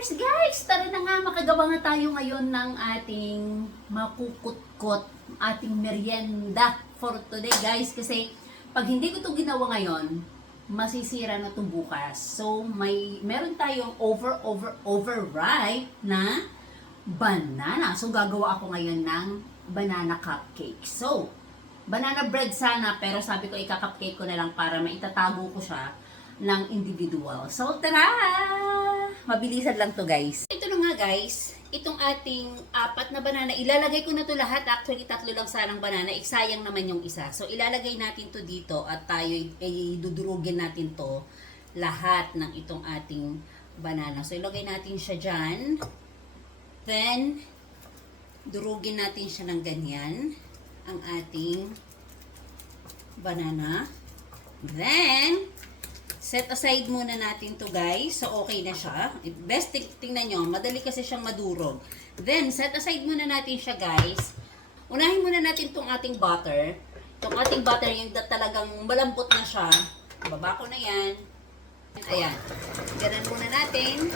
Cheers guys! Tara na nga, makagawa nga tayo ngayon ng ating makukutkot, ating merienda for today guys. Kasi pag hindi ko ito ginawa ngayon, masisira na ito bukas. So meron tayong overripe na banana. So gagawa ako ngayon ng banana cupcake. So, banana bread sana, pero sabi ko ika-cupcake ko na lang para maitatago ko siya ng individual. So, tara! Mabilisan lang to guys. Ito na nga guys, itong ating 4 na banana, ilalagay ko na to lahat. Actually, 3 lang sanang banana, sayang naman yung isa. So, ilalagay natin to dito at tayo dudurugin natin to lahat ng itong ating banana. So, ilagay natin siya dyan. Then, durugin natin siya ng ganyan, ang ating banana. Then, set aside muna natin to guys. So, okay na siya. Best tingnan nyo. Madali kasi siyang madurog. Then, set aside muna natin siya guys. Unahin muna natin tong ating butter. Itong ating butter, yung talagang malambot na siya. Baba ko na yan. Ayan. Ganan muna natin.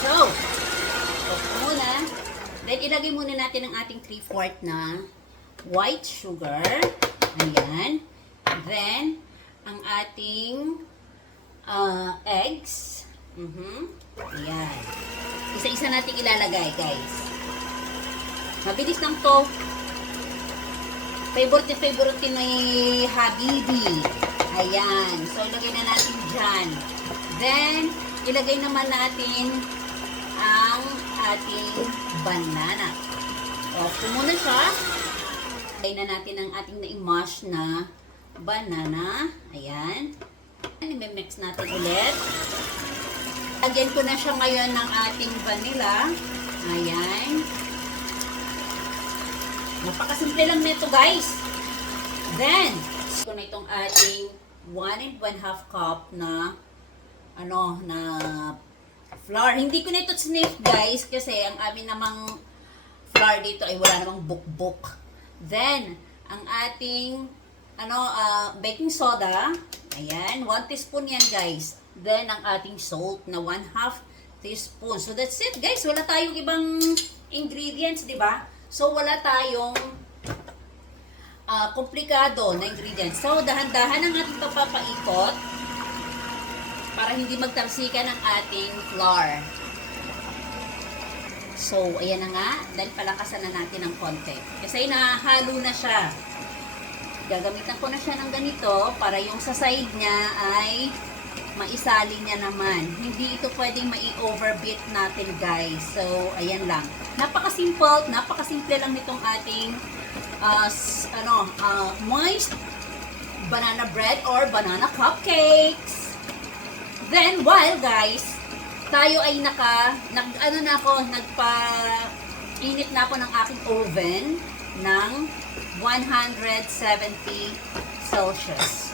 So, off muna. Then, ilagay muna natin ang ating 3/4 na white sugar. Ayan. Then, ang ating eggs. Ayan. Isa-isa natin ilalagay, guys. Mabilis lang to. Favorite ni Habibi. Ayan. So, ilagay na natin dyan. Then, ilagay naman natin ang ating banana. Off ko muna siya. Ilagay na natin ang ating na-mash na banana. Ayan. I-mix natin ulit. Lagyan ko na siya ngayon ng ating vanilla. Ayan. Napakasimple lang nito guys. Then, ko na itong ating 1 1/2 cup na na flour. Hindi ko na ito sniff guys kasi ang amin namang flour dito ay wala namang bukbuk. Then, ang ating baking soda. Ayan, 1 teaspoon yan guys. Then, ang ating salt na 1/2 teaspoon. So, that's it guys. Wala tayong ibang ingredients, di ba? So, wala tayong komplikado na ingredients. So, dahan-dahan ang ating papaikot para hindi magtalsikan ang ating flour. So, ayan na nga. Dahil palakasan na natin ng konti. Kasi nahalo na siya. Gagamitan ko na siya ng ganito para yung sa side niya ay maisali niya naman. Hindi ito pwedeng mai-overbeat natin guys. So, ayan lang. Napakasimple lang nitong ating moist banana bread or banana cupcakes. Then, while guys, tayo ay nagpa-init na ako ng aking oven ng 170 Celsius.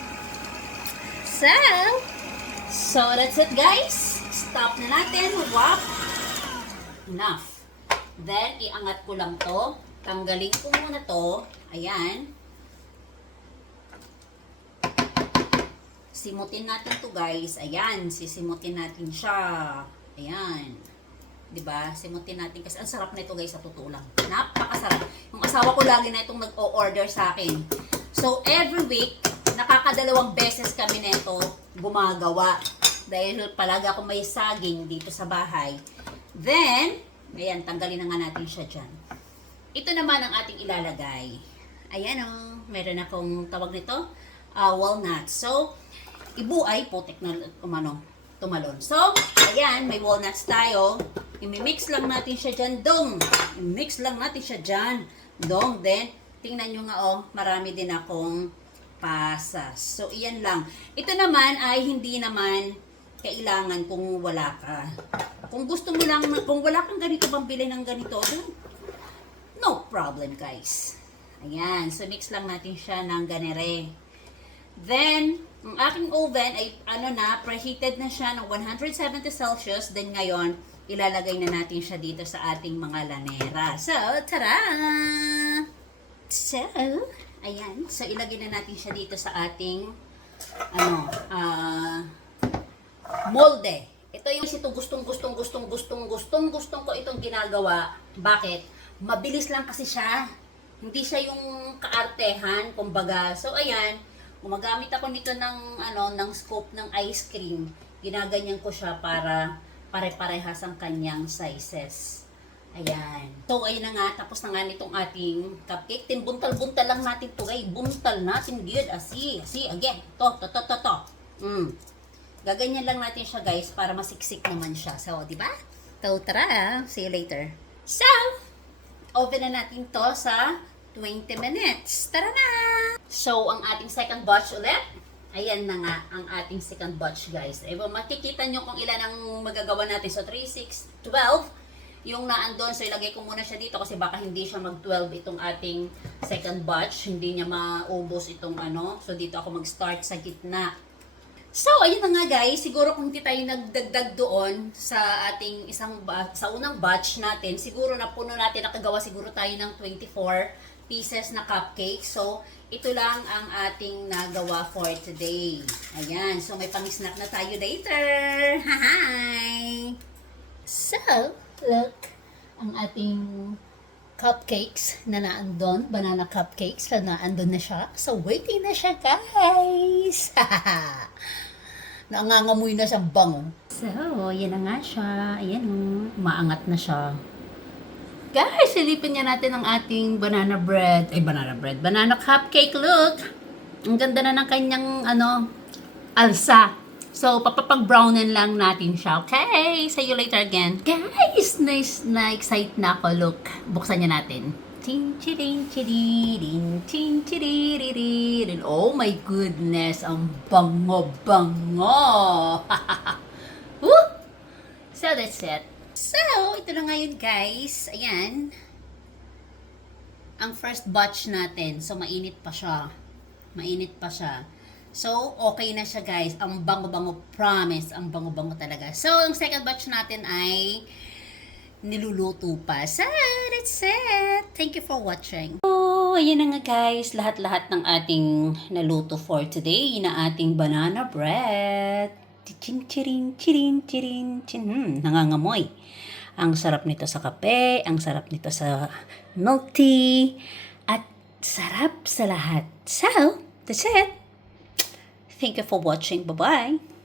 So that's it guys. Stop na natin. Wow. Enough. Then, iangat ko lang to. Tanggalin ko muna to. Ayan. Simutin natin to guys. Ayan. Sisimutin natin siya. Ayan. Diba? Simutin natin kasi ang sarap nito guys sa totoo lang. Napakasarap. Yung asawa ko lagi na itong nag-o-order sa akin. So, every week, nakakadalawang beses kami nito gumagawa. Dahil palagi ako may saging dito sa bahay. Then, ayan, tanggalin na nga natin siya dyan. Ito naman ang ating ilalagay. Ayan o, meron akong tawag nito, walnuts. So, ibuay, putik na tumalon. So, ayan, may walnuts tayo. I-mix lang natin siya dyan, dong. I-mix lang natin siya dyan, dong. Then, tingnan nyo nga, marami din akong pasas. So, iyan lang. Ito naman ay hindi naman kailangan kung wala ka. Kung gusto mo lang, kung wala kang ganito, pambili ng ganito, no problem, guys. Ayan. So, mix lang natin siya ng ganere. Then, ang aking oven ay, preheated na siya ng 170 Celsius. Then, ngayon, ilalagay na natin siya dito sa ating mga lanera. So, tara! So, ayan. So, ilagay na natin siya dito sa ating molde. Ito gustong ko itong ginagawa. Bakit? Mabilis lang kasi siya. Hindi siya yung kaartehan, kumbaga. So, ayan. Gumagamit ako nito ng scoop ng ice cream. Ginaganyan ko siya para pare-parehas ang kanyang sizes. Ayan. So, ayun na nga. Tapos na nga nitong ating cupcake. Buntal-buntal lang natin to, guys. Buntal natin, good. Asi, again. To. Gaganyan lang natin siya, guys, para masiksik naman siya. So, di ba? So, tara. See you later. So, oven na natin to sa 20 minutes. Tara na! So, ang ating second batch ulit. Ayan na nga ang ating second batch, guys. Makikita nyo kung ilan ang magagawa natin. So, 3, 6, 12. Yung naandun, so ilagay ko muna siya dito kasi baka hindi siya mag-12 itong ating second batch. Hindi niya maubos itong So, dito ako mag-start sa gitna. So, ayun na nga guys. Siguro kung hindi tayo nagdagdag doon sa ating sa unang batch natin, siguro na puno natin, nakagawa siguro tayo ng 24 pieces na cupcake. So, ito lang ang ating nagawa for today. Ayan. So, may pang-snack na tayo later. Hi! So, look, ang ating cupcakes na naandun, banana cupcakes na naandun na siya. So, waiting na siya, guys. Nangangamoy na siyang bango. So, yan na nga siya. Ayan, umaangat na siya. Guys, silipin niya natin ang ating banana cupcake, look. Ang ganda na ng kanyang, alsa. So, papapag-brownin lang natin siya. Okay, see you later again. Guys, nice na excite na ako. Look, buksan niya natin. Oh my goodness, ang bango-bango. So, that's it. So, ito na ngayon guys. Ayan. Ang first batch natin. So, mainit pa siya. So, okay na siya guys. Ang bango-bango, promise. Ang bango-bango talaga. So, ang second batch natin ay niluluto pa. So, that's it. Thank you for watching. So, ayan na nga guys. Lahat-lahat ng ating naluto for today na ating banana bread. Nangangamoy. Ang sarap nito sa kape. Ang sarap nito sa milk tea. At sarap sa lahat. So, that's it. Thank you for watching. Bye-bye.